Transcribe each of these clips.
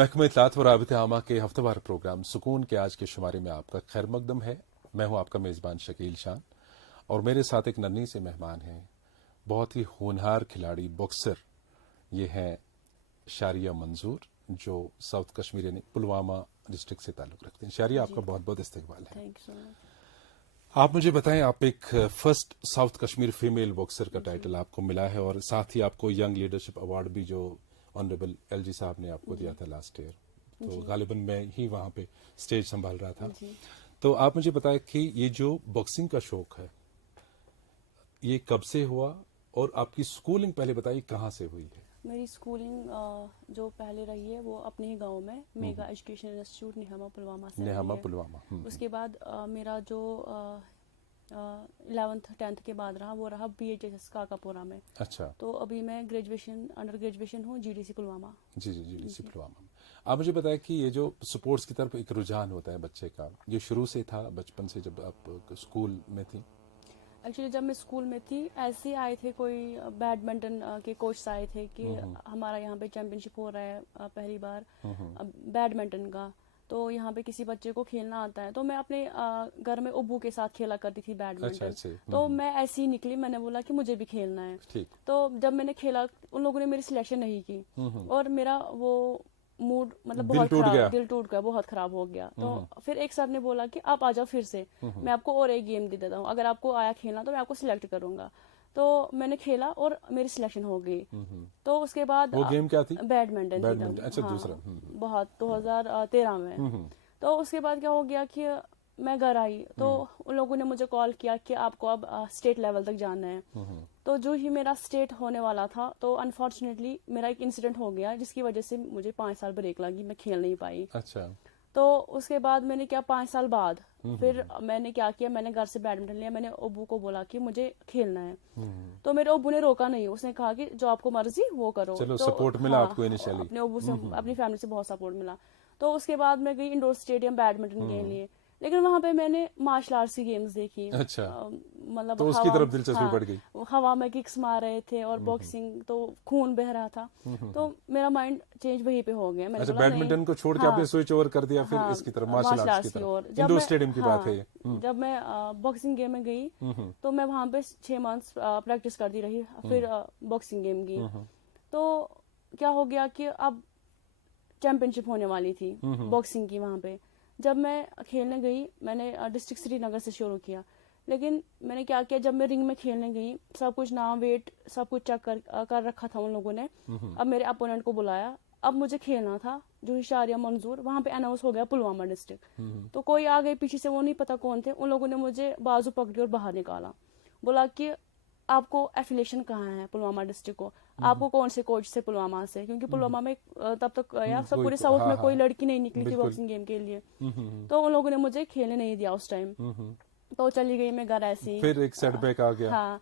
महकमे इत्तलात व राबिते आमा के हफ्तेवार प्रोग्राम सुकून के आज के शुमारे में आपका खैर मकदम है। मैं हूं आपका मेज़बान शकील शान और मेरे साथ एक नन्ही से मेहमान हैं, बहुत ही होनहार खिलाड़ी बॉक्सर। ये हैं शारिया मंजूर, जो साउथ कश्मीर यानी पुलवामा डिस्ट्रिक्ट से ताल्लुक़ रखते हैं। शारिया, आपका बहुत बहुत इस्तकबाल है। आप मुझे बताएं, आप एक first south Kashmir female boxer का टाइटल आपको मिला है और साथ ही आपको यंग लीडरशिप अवार्ड भी जो ऑनरेबल एलजी साहब ने आपको दिया था लास्ट ईयर, तो गालिबन मैं ही वहां पे स्टेज संभाल रहा था। तो आप मुझे बताएं कि ये जो बॉक्सिंग का शौक है ये कब से हुआ और आपकी स्कूलिंग पहले बताइए कहाँ से हुई है? मेरी स्कूलिंग जो पहले रही है वो अपने ही गांव में मेगा एजुकेशन इंस्टीट्यूट निहमा पुलवामा से नेहमा पुलवामा। उसके बाद मेरा जो 11th 10th के बाद रहा वो रहा BHS काकापुरा में। अच्छा, तो अभी मैं अंडर ग्रेजुएशन हूँ GDC पुलवामा। जी जी, GDC पुलवामा। आप मुझे बताएं कि ये जो स्पोर्ट्स की तरफ एक रुझान होता है बच्चे का, ये शुरू से था बचपन से जब आप स्कूल में थी? एक्चुअली जब मैं स्कूल में थी ऐसे आए थे, कोई बैडमिंटन के कोच आए थे कि हमारा यहाँ पे चैंपियनशिप हो रहा है पहली बार बैडमिंटन का, तो यहाँ पे किसी बच्चे को खेलना आता है। तो मैं अपने घर में अब्बू के साथ खेला करती थी बैडमिंटन। अच्छा, तो मैं ऐसी ही निकली, मैंने बोला कि मुझे भी खेलना है। ठीक। तो जब मैंने खेला उन लोगों ने मेरी सिलेक्शन नहीं की और मेरा वो मूड मतलब बहुत खराब, दिल टूट गया, बहुत खराब हो गया। तो फिर एक सर ने बोला कि आप आ जाओ फिर से, मैं आपको और एक गेम दे देता हूँ, अगर आपको आया खेलना तो मैं आपको सिलेक्ट करूंगा। तो मैंने खेला और मेरी सिलेक्शन हो गई। तो उसके बाद वो गेम क्या थी? बैडमिंटन। अच्छा, दूसरा बहुत 2013 में। तो उसके बाद क्या हो गया कि मैं घर आई तो उन लोगों ने मुझे कॉल किया कि आपको अब स्टेट लेवल तक जाना है। तो जो ही मेरा स्टेट होने वाला था तो अनफॉर्चुनेटली मेरा एक इंसिडेंट हो गया जिसकी वजह से मुझे 5 साल ब्रेक लगी, मैं खेल नहीं पाई। अच्छा। तो उसके बाद मैंने क्या 5 साल बाद फिर मैंने क्या किया, मैंने घर से बैडमिंटन लिया, मैंने अब्बू को बोला कि मुझे खेलना है। तो मेरे अब्बू ने रोका नहीं, उसने कहा कि जो आपको मर्जी वो करो। चलो, तो सपोर्ट मिला आपको इनिशियली? अपने अब्बू से अपनी फैमिली से बहुत सपोर्ट मिला। तो उसके बाद मैं गई इंडोर स्टेडियम बैडमिंटन के लिए, लेकिन वहां पे मैंने मार्शल आर्ट्स की गेम्स देखी। अच्छा। मतलब तो उसकी तरफ दिलचस्पी बढ़ गई? हवा में किक्स मार रहे थे और बॉक्सिंग, तो खून बह रहा था। तो मेरा माइंड चेंज वहीं पे हो गया। मैंने अच्छा, बैडमिंटन को छोड़ के आपने स्विच ओवर कर दिया फिर इसकी तरफ, मार्शल आर्ट्स की ओर। इंडोर स्टेडियम की बात है ये। जब मैं बॉक्सिंग गेम में गई तो मैं वहां पे 6 मंथ्स प्रैक्टिस करती रही, फिर बॉक्सिंग गेम की। तो क्या हो गया कि अब चैंपियनशिप होने वाली थी बॉक्सिंग की। वहां पे जब मैं खेलने गई, मैंने डिस्ट्रिक्ट श्रीनगर से शुरू किया, लेकिन मैंने क्या किया, जब मैं रिंग में खेलने गई सब कुछ नाम वेट सब कुछ चेक कर रखा था उन लोगों ने। अब मेरे अपोनेंट को बुलाया, अब मुझे खेलना था। जो शारिया मंजूर, वहां पे अनाउंस हो गया पुलवामा डिस्ट्रिक्ट। तो कोई आ गए पीछे से, वो नहीं पता कौन थे, उन लोगों ने मुझे बाजू पकड़ी और बाहर निकाला, बोला कि आपको एफिलिएशन कहाँ है पुलवामा डिस्ट्रिक्ट को, आपको कौन से कोच से पुलवामा से, क्योंकि पुलवामा में तब तक या सब पूरे साउथ में कोई लड़की नहीं निकली थी बॉक्सिंग गेम के लिए। तो उन लोगों ने मुझे खेलने नहीं दिया उस टाइम। तो चली गई मैं घर ऐसे ही, फिर एक सेटबैक आ गया। हाँ।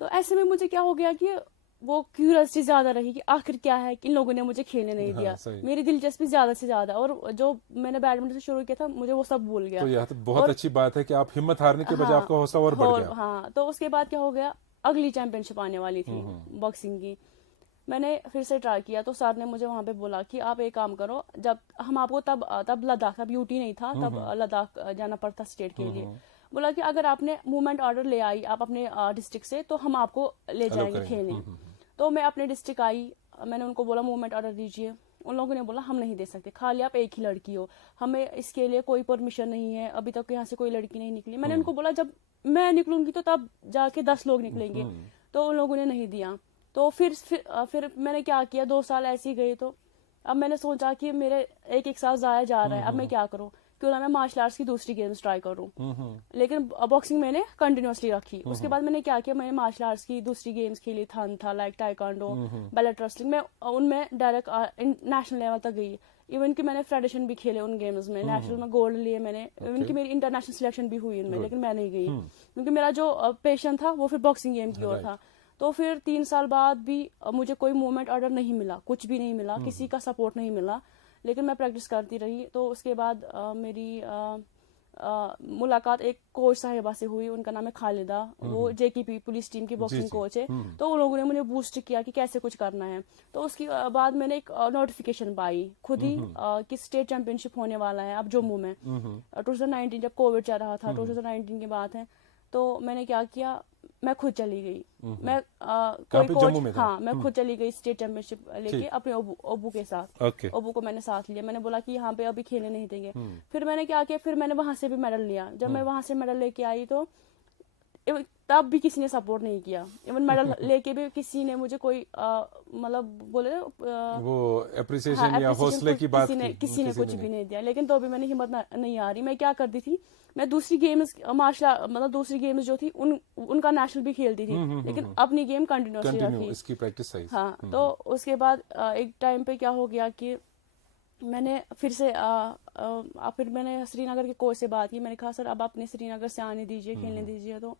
तो ऐसे में मुझे क्या हो गया कि वो क्यूरियोसिटी ज्यादा रही कि आखिर क्या है कि इन लोगों ने मुझे खेलने नहीं दिया। मेरी दिलचस्पी ज्यादा से ज्यादा, और जो मैंने बैडमिंटन से शुरू किया था मुझे वो सब भूल गया। तो यह तो बहुत अच्छी बात है कि आप हिम्मत हारने के बजाय आपका हौसला और बढ़ गया। हाँ। तो उसके बाद क्या हो गया, अगली चैंपियनशिप आने वाली थी बॉक्सिंग की। मैंने फिर से ट्राई किया तो सर ने मुझे वहां पे बोला कि आप एक काम करो, जब हम आपको तब लद्दाख, तब यूटी नहीं था, तब लद्दाख जाना पड़ता स्टेट के लिए। बोला कि अगर आपने मूवमेंट ऑर्डर ले आई आप अपने डिस्ट्रिक्ट से तो हम आपको ले जाएंगे खेलने। तो मैं अपने डिस्ट्रिक्ट आई, मैंने उनको बोला मूवमेंट ऑर्डर दीजिए। उन लोगों ने बोला हम नहीं दे सकते, खाली आप एक ही लड़की हो, हमें इसके लिए कोई परमिशन नहीं है, अभी तक यहाँ से कोई लड़की नहीं निकली। मैंने उनको बोला जब मैं निकलूंगी तो तब जाके 10 लोग निकलेंगे। तो उन लोगों ने नहीं दिया। तो फिर मैंने क्या किया, 2 साल ऐसे ही गए। तो अब मैंने सोचा कि मेरे एक साल जाया जा रहा है, अब मैं क्या करूं, क्यों ना मैं मार्शल आर्ट्स की दूसरी गेम्स ट्राई करूं। लेकिन बॉक्सिंग मैंने कंटिन्यूअसली रखी। उसके बाद मैंने क्या किया, मैंने मार्शल आर्ट्स की दूसरी गेम्स खेली, थन था, लाइक टाइकांडो, बेलेट रेसलिंग, मैं उनमें डायरेक्ट नेशनल लेवल तक गई। इवन कि मैंने फेडरेशन भी खेले उन गेम्स में, नेशनल में गोल्ड लिए मैंने। इवन कि मेरी इंटरनेशनल सिलेक्शन भी हुई इनमें, लेकिन मैं नहीं गई क्योंकि मेरा जो पैशन था वो फिर बॉक्सिंग गेम की ओर था। तो फिर 3 साल बाद भी मुझे कोई मूवमेंट ऑर्डर नहीं मिला, कुछ भी नहीं मिला, किसी का सपोर्ट नहीं मिला, लेकिन मैं प्रैक्टिस करती रही। तो उसके बाद मेरी मुलाकात एक कोच साहिबा से हुई, उनका नाम है खालिदा, वो जेकेपी पुलिस टीम की बॉक्सिंग कोच है। तो उन लोगों ने मुझे बूस्ट किया कि कैसे कुछ करना है। तो उसके बाद मैंने एक नोटिफिकेशन पाई खुद ही कि स्टेट चैंपियनशिप होने वाला है अब जम्मू में 2019, जब कोविड चल रहा था, 2019 की बात है। तो मैंने क्या किया, मैं खुद चली गई। मैं कोई कोच, हाँ, मैं खुद चली गई स्टेट चैंपियनशिप लेके अपने ओबू के साथ। ओबू को मैंने साथ लिया, मैंने बोला कि यहाँ पे अभी खेलने नहीं देंगे। फिर मैंने क्या किया, फिर मैंने वहां से भी मेडल लिया। जब मैं वहां से मेडल लेके आई तो तब भी किसी ने सपोर्ट नहीं किया। इवन मेडल लेके भी किसी ने मुझे कोई मतलब बोले वो एप्रिसिएशन या हौसले की बात किसी ने कुछ भी नहीं दिया। लेकिन तो भी मैंने हिम्मत नहीं आ रही। मैं क्या करती थी, मैं दूसरी गेम्स मतलब दूसरी गेम्स जो थी उनका नेशनल भी खेलती थी, लेकिन अपनी गेम कंटिन्यूसली रखी, इसकी प्रैक्टिस सही। हाँ। तो उसके बाद एक टाइम पे क्या हो गया कि मैंने फिर से फिर मैंने श्रीनगर के कोच से बात की। मैंने कहा सर अब अपने श्रीनगर से आने दीजिए, खेलने दीजिए। तो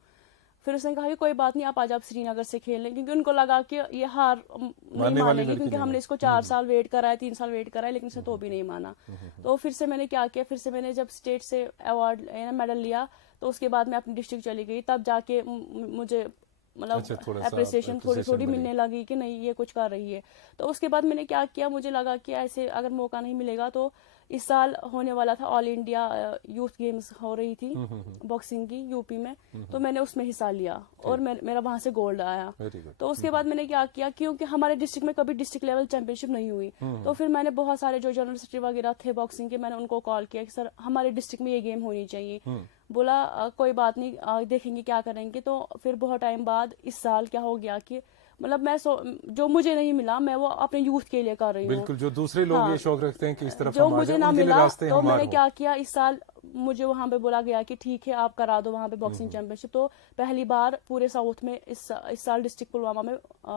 फिर उसने कहा कि कोई बात नहीं, आप आज आप श्रीनगर से खेल लें, क्योंकि उनको लगा कि ये हार नहीं मानेगी, क्योंकि हमने इसको 4 साल वेट करा है, 3 साल वेट करा है, लेकिन इसने तो भी नहीं माना। तो फिर से मैंने क्या किया, फिर से मैंने जब स्टेट से अवार्ड मेडल लिया तो उसके बाद मैं अपनी डिस्ट्रिक्ट चली गई। तब जाके मुझे मतलब अप्रिसिएशन थोड़ी मिलने लगी कि नहीं ये कुछ कर रही है। तो उसके बाद मैंने क्या किया, मुझे लगा कि ऐसे अगर मौका नहीं मिलेगा तो इस साल होने वाला था ऑल इंडिया यूथ गेम्स हो रही थी बॉक्सिंग की यूपी में, तो मैंने उसमें हिस्सा लिया और मेरा वहां से गोल्ड आया। तो उसके बाद मैंने क्या किया, क्योंकि हमारे डिस्ट्रिक्ट में कभी डिस्ट्रिक्ट लेवल चैंपियनशिप नहीं हुई, तो फिर मैंने बहुत सारे जो जनरल सेक्रेटरी वगैरह थे बॉक्सिंग के, मैंने उनको कॉल किया कि सर हमारे डिस्ट्रिक्ट में ये गेम होनी चाहिए। बोला कोई बात नहीं, देखेंगे क्या करेंगे। तो फिर बहुत टाइम बाद इस साल क्या हो गया कि मतलब मैं जो मुझे नहीं मिला मैं वो अपने यूथ के लिए कर रही हूँ। बिल्कुल, जो दूसरे लोग ये शौक रखते हैं कि इस तरफ जो मुझे ना मिला, तो मैंने क्या किया, इस साल मुझे वहां पे बोला गया कि ठीक है आप करा दो वहां पे बॉक्सिंग चैंपियनशिप। तो पहली बार पूरे साउथ में इस साल डिस्ट्रिक्ट पुलवामा में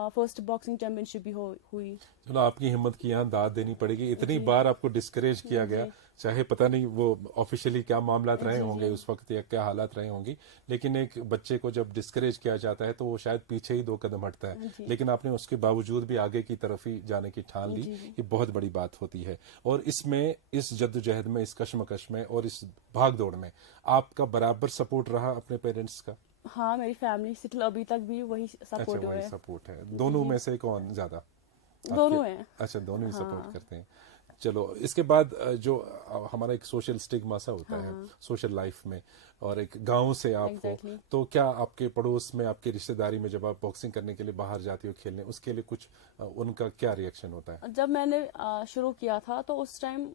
फर्स्ट बॉक्सिंग चैंपियनशिप भी हुई। चलो, आपकी हिम्मत की यहाँ दाद देनी पड़ेगी। इतनी बार आपको डिस्करेज किया गया, चाहे पता नहीं वो ऑफिशियली क्या मामलात रहे होंगे उस वक्त या क्या हालात रहे होंगी, लेकिन एक बच्चे को जब डिस्करेज किया जाता है तो वो शायद पीछे ही 2 कदम हटता है, लेकिन आपने उसके बावजूद भी आगे की तरफ ही जाने की ठान ली। ये बहुत बड़ी बात होती है। और इसमें, इस जद्दोजहद में, इस कश्मकश में और इस भागदौड़ में आपका बराबर सपोर्ट रहा अपने पेरेंट्स का? हाँ, मेरी फैमिली से अभी तक भी वही सपोर्ट है। सपोर्ट है। दोनों में से कौन ज्यादा? दोनों है। अच्छा, दोनों ही सपोर्ट करते हैं। चलो, इसके बाद जो हमारा एक सोशल स्टिग्मा सा होता है सोशल लाइफ में, और एक गांव से आप हो, तो क्या आपके पड़ोस में, आपके रिश्तेदारी में जब आप बॉक्सिंग करने के लिए बाहर जाती हो खेलने, उसके लिए कुछ उनका क्या रिएक्शन होता है? जब मैंने शुरू किया था तो उस टाइम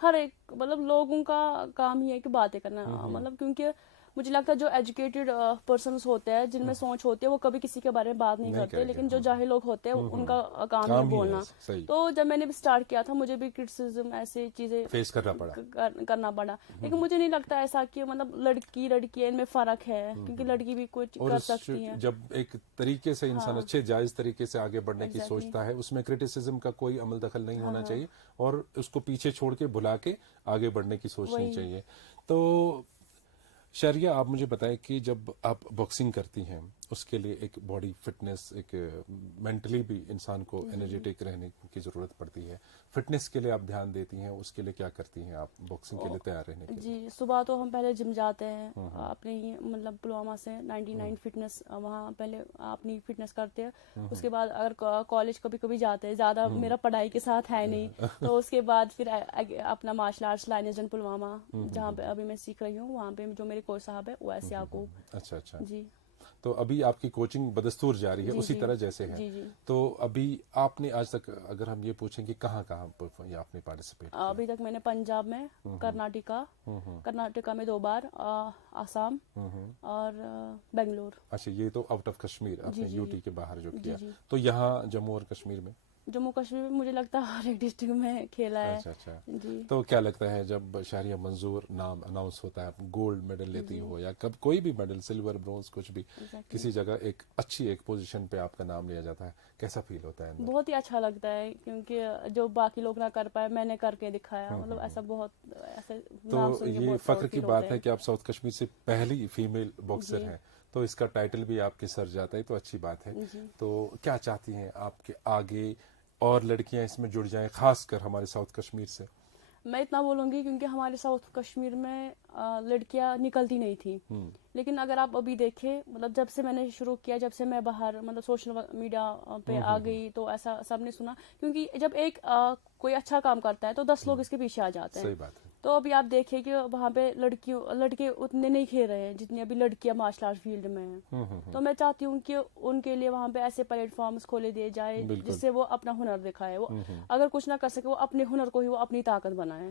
हर एक मतलब लोगों का काम ही है कि बातें करना, मतलब क्योंकि मुझे लगता है जो एजुकेटेड पर्सन्स होते हैं, जिनमें सोच होती है, वो कभी किसी के बारे में बात नहीं करते, लेकिन जो जाहिल लोग होते हैं उनका काम है बोलना। तो जब मैंने भी स्टार्ट किया था मुझे भी क्रिटिसिज्म ऐसी चीजें फेस करना पड़ा, लेकिन मुझे नहीं लगता ऐसा कि मतलब लड़की है इनमें फर्क है, क्योंकि लड़की भी कुछ कर सकती है। जब एक तरीके से इंसान अच्छे जायज तरीके से आगे बढ़ने की सोचता है, उसमें क्रिटिसिज्म का कोई अमल दखल नहीं होना चाहिए और उसको पीछे छोड़ के भुला के आगे बढ़ने की सोचनी चाहिए। तो शरिया, आप मुझे बताएं कि जब आप बॉक्सिंग करती हैं उसके लिए एक बॉडी फिटनेस, एक मेंटली भी इंसान को एनर्जेटिक रहने की जरूरत पड़ती है। फिटनेस के लिए आप ध्यान देती हैं, उसके लिए क्या करती हैं आप बॉक्सिंग के लिए तैयार रहने के लिए? जी, सुबह तो हम पहले जिम जाते हैं अपने ही मतलब पुलवामा से 99 फिटनेस, वहाँ पहले अपनी फिटनेस करते हैं। उसके बाद अगर कॉलेज कभी कभी जाते हैं, ज्यादा मेरा पढ़ाई के साथ है नहीं, तो उसके बाद फिर अपना मार्शल आर्ट्स लाइनेजन पुलवामा, जहाँ पे अभी मैं सीख रही हूँ, वहाँ पे जो मेरे कोच साहब है वैसे आपको। अच्छा जी। तो अभी आपकी कोचिंग बदस्तूर जारी है उसी तरह जैसे है। जी। तो अभी आपने आज तक, अगर हम ये पूछें कि कहाँ आपने पार्टिसिपेट किया? अभी तक मैंने पंजाब में, कर्नाटका में 2 बार, आसाम और बेंगलोर। अच्छा, ये तो आउट ऑफ कश्मीर, आपने यूटी के बाहर जो किया। तो यहाँ जम्मू और कश्मीर में? जम्मू कश्मीर में मुझे लगता है हर एक डिस्ट्रिक्ट में खेला है। अच्छा। जी। तो क्या लगता है जब शहरिया मंजूर नाम अनाउंस होता है, गोल्ड मेडल लेती हो या कब कोई भी मेडल, सिल्वर, ब्रोंज, कुछ भी, किसी जगह एक अच्छी एक पोजीशन पे आपका नाम लिया जाता है, कैसा फील होता है? बहुत ही अच्छा लगता है, क्योंकि जो बाकी लोग ना कर पाए मैंने करके दिखाया, मतलब ऐसा बहुत ऐसे। तो ये फख्र की बात है कि आप साउथ कश्मीर से पहली फीमेल बॉक्सर हैं, तो इसका टाइटल भी आपके सर जाता है, तो अच्छी बात है। तो क्या चाहती हैं आपके आगे और लड़कियां इसमें जुड़ जाएं, खासकर हमारे साउथ कश्मीर से? मैं इतना बोलूंगी क्योंकि हमारे साउथ कश्मीर में लड़कियां निकलती नहीं थी। लेकिन अगर आप अभी देखें, मतलब जब से मैंने शुरू किया, जब से मैं बाहर मतलब सोशल मीडिया पे आ गई, तो ऐसा सबने सुना, क्योंकि जब एक कोई अच्छा काम करता है तो 10 लोग इसके पीछे आ जाते हैं। सही बात है। तो अभी आप देखिए कि वहाँ पे लड़के उतने नहीं खेल रहे हैं जितनी अभी लड़कियां मार्शल आर्ट फील्ड में हैं। तो मैं चाहती हूँ कि उनके लिए वहाँ पे ऐसे प्लेटफॉर्म्स खोले दिए जाए जिससे वो अपना हुनर दिखाए। वो अगर कुछ ना कर सके, वो अपने हुनर को ही वो अपनी ताकत बनाए।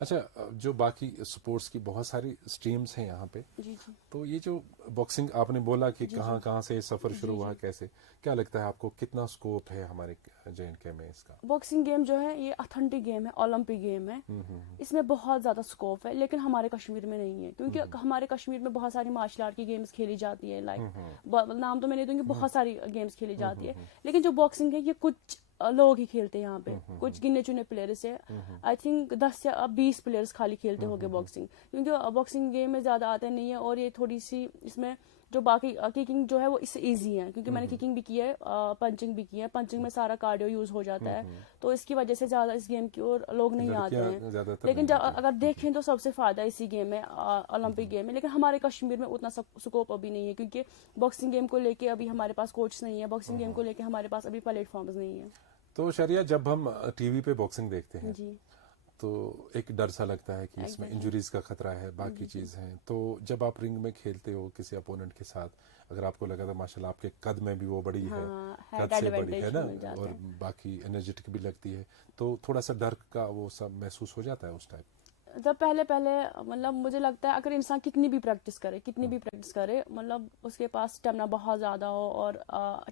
अच्छा, जो बाकी स्पोर्ट्स की बहुत सारी स्ट्रीम्स हैं यहाँ पे, जी जी। तो ये जो बॉक्सिंग आपने बोला कि कहाँ कहाँ से सफर शुरू हुआ, कैसे, क्या लगता है आपको कितना स्कोप है हमारे J&K में इसका? बॉक्सिंग गेम जो है ये ऑथेंटिक गेम है, ओलंपिक गेम है। इसमें बहुत ज्यादा स्कोप है, लेकिन हमारे कश्मीर में नहीं है, क्योंकि हमारे कश्मीर में बहुत सारी मार्शल आर्ट की गेम्स खेली जाती है। लाइक नाम तो मैं नहीं दूंगी, बहुत सारी गेम्स खेली जाती है, लेकिन जो बॉक्सिंग है ये कुछ लोग ही खेलते हैं यहाँ पे, कुछ गिने चुने प्लेयर्स है। आई थिंक 10 या 20 प्लेयर्स खाली खेलते होंगे बॉक्सिंग, क्योंकि बॉक्सिंग गेम में ज्यादा आते नहीं है। और ये थोड़ी सी इसमें जो बाकी किकिंग जो है वो इससे इजी है, क्योंकि मैंने किकिंग भी की है, पंचिंग भी की है। पंचिंग में सारा कार्डियो यूज हो जाता है, तो इसकी वजह से ज्यादा इस गेम की ओर लोग नहीं आते हैं। लेकिन जब अगर देखें तो सबसे फायदा इसी गेम में, ओलंपिक गेम में। लेकिन हमारे कश्मीर में उतना स्कोप अभी नहीं है, क्योंकि बॉक्सिंग गेम को लेके अभी हमारे पास कोच नहीं है, बॉक्सिंग गेम को लेके हमारे पास अभी प्लेटफॉर्म्स नहीं है। तो शरिया, जब हम टीवी पे बॉक्सिंग देखते हैं जी, तो एक डर सा लगता है कि इसमें इंजरीज का खतरा है, बाकी चीज है। तो जब आप रिंग में खेलते हो किसी अपोनेंट के साथ, अगर आपको लगा था माशाल्लाह आपके कद में भी वो बड़ी है, कद से बड़ी है ना, और बाकी एनर्जेटिक भी लगती है, तो थोड़ा सा डर का वो सब महसूस हो जाता है उस टाइम? जब पहले मतलब मुझे लगता है अगर इंसान कितनी भी प्रैक्टिस करे, मतलब उसके पास स्टेमिना बहुत ज्यादा हो और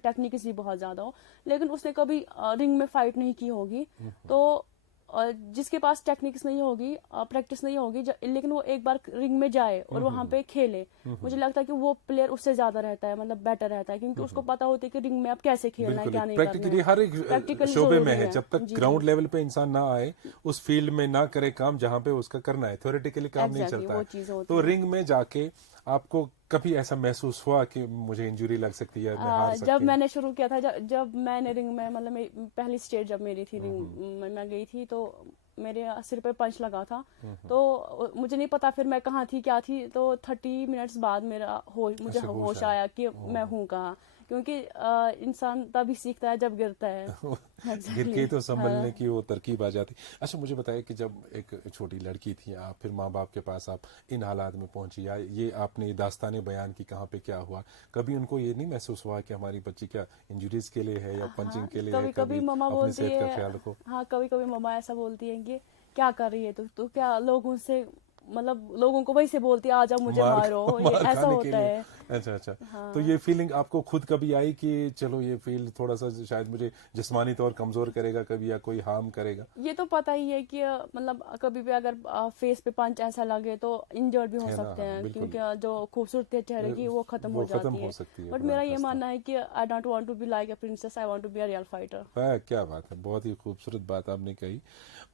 टेक्निक्स भी बहुत ज्यादा हो, लेकिन उसने कभी रिंग में फाइट नहीं की होगी, तो जिसके पास टेक्निक्स नहीं होगी, प्रैक्टिस नहीं होगी, लेकिन वो एक बार रिंग में जाए और वहां पे खेले, मुझे लगता है कि वो प्लेयर उससे ज्यादा रहता है, मतलब बेटर रहता है, क्योंकि उसको पता होता है कि रिंग में अब कैसे खेलना है, क्या नहीं करना है। प्रैक्टिकली हर एक शोबे में है, जब तक ग्राउंड लेवल पे इंसान ना आए, उस फील्ड में ना करे काम जहाँ पे उसका करना है, थ्योरेटिकली काम नहीं चलता है। तो रिंग में जाके आपको कभी ऐसा महसूस हुआ कि मुझे इंजरी लग सकती है, मैं हार सकती जब मैंने शुरू किया था, जब मैंने रिंग में, मतलब पहली स्टेज जब मेरी थी रिंग में मैं गई थी, तो मेरे सिर पे पंच लगा था, तो मुझे नहीं पता फिर मैं कहाँ थी क्या थी, तो 30 मिनट्स बाद मुझे होश आया कि मैं हूँ कहाँ, क्योंकि इंसान तभी सीखता है जब गिरता है। गिर के तो संभलने की वो तरकीब आ जाती। अच्छा, मुझे बताइए कि जब एक छोटी लड़की थी आप, फिर माँ बाप के पास आप इन हालात में पहुंची, या ये आपने दास्ताने बयान की कहाँ पे क्या हुआ, कभी उनको ये नहीं महसूस हुआ कि हमारी बच्ची क्या इंजरीज के लिए है या पंचिंग के लिए है? कभी मम्मा अपनी बोलती सेहत का है, ख्याल रखो। हाँ कभी मम्मा ऐसा बोलती है कि क्या कर रही है तू क्या लोगों से, मतलब लोगों को वही से बोलती है आ जाओ मुझे मारो, ये ऐसा होता है। अच्छा। तो ये फीलिंग आपको खुद कभी आई कि चलो ये फील्ड थोड़ा सा शायद मुझे जिस्मानी तौर कमजोर करेगा कभी, या कोई हार्म करेगा? ये तो पता ही है कि मतलब कभी भी अगर फेस पे पंच ऐसा लगे तो इंजर्ड भी हो सकते हैं, क्योंकि जो खूबसूरती चेहरे की वो खत्म हो जाती है। बट मेरा ये मानना है कि I don't want to be like a princess, I want to be a real fighter. क्या बात है, बहुत ही खूबसूरत बात आपने कही।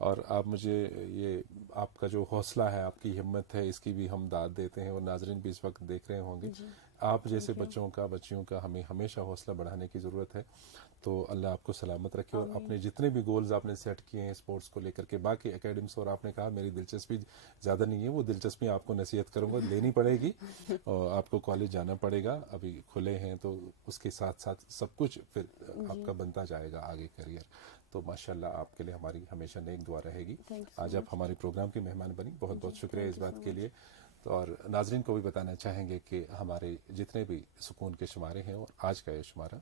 और आप मुझे ये आपका जो हौसला है, आपकी हिम्मत है, इसकी भी हम दाद देते हैं, और नाजरीन भी इस वक्त देख रहे होंगे। आप जैसे बच्चियों का हमें हमेशा हौसला बढ़ाने की जरूरत है। तो अल्लाह आपको सलामत रखे, और अपने जितने भी गोल्स आपने सेट किए हैं स्पोर्ट्स को लेकर के, बाकी एकेडम्स, और आपने कहा मेरी दिलचस्पी ज़्यादा नहीं है, वो दिलचस्पी आपको नसीहत करूंगा लेनी पड़ेगी, और आपको कॉलेज जाना पड़ेगा, अभी खुले हैं, तो उसके साथ साथ सब कुछ फिर आपका बनता जाएगा आगे करियर। तो माशाल्लाह आपके लिए हमारी हमेशा नेक दुआ रहेगी। आज आप हमारे प्रोग्राम की मेहमान बनी, बहुत बहुत शुक्रिया इस बात के लिए। तो और नाजरीन को भी बताना चाहेंगे कि हमारे जितने भी सुकून के शुमारे हैं, और आज का ये शुमारा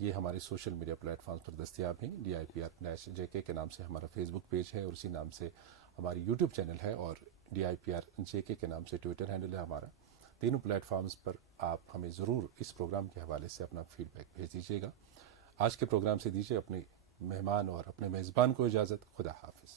ये हमारे सोशल मीडिया प्लेटफॉर्म्स पर दस्तियाब हैं। DIPR-JK के नाम से हमारा फेसबुक पेज है, और उसी नाम से हमारी यूट्यूब चैनल है, और DIPR-JK के नाम से ट्विटर हैंडल है हमारा। तीनों प्लेटफॉर्म्स पर आप हमें ज़रूर इस प्रोग्राम के हवाले से अपना फीडबैक भेज दीजिएगा। आज के प्रोग्राम से दीजिए अपने मेहमान और अपने मेज़बान को इजाज़त। खुदा हाफिज़।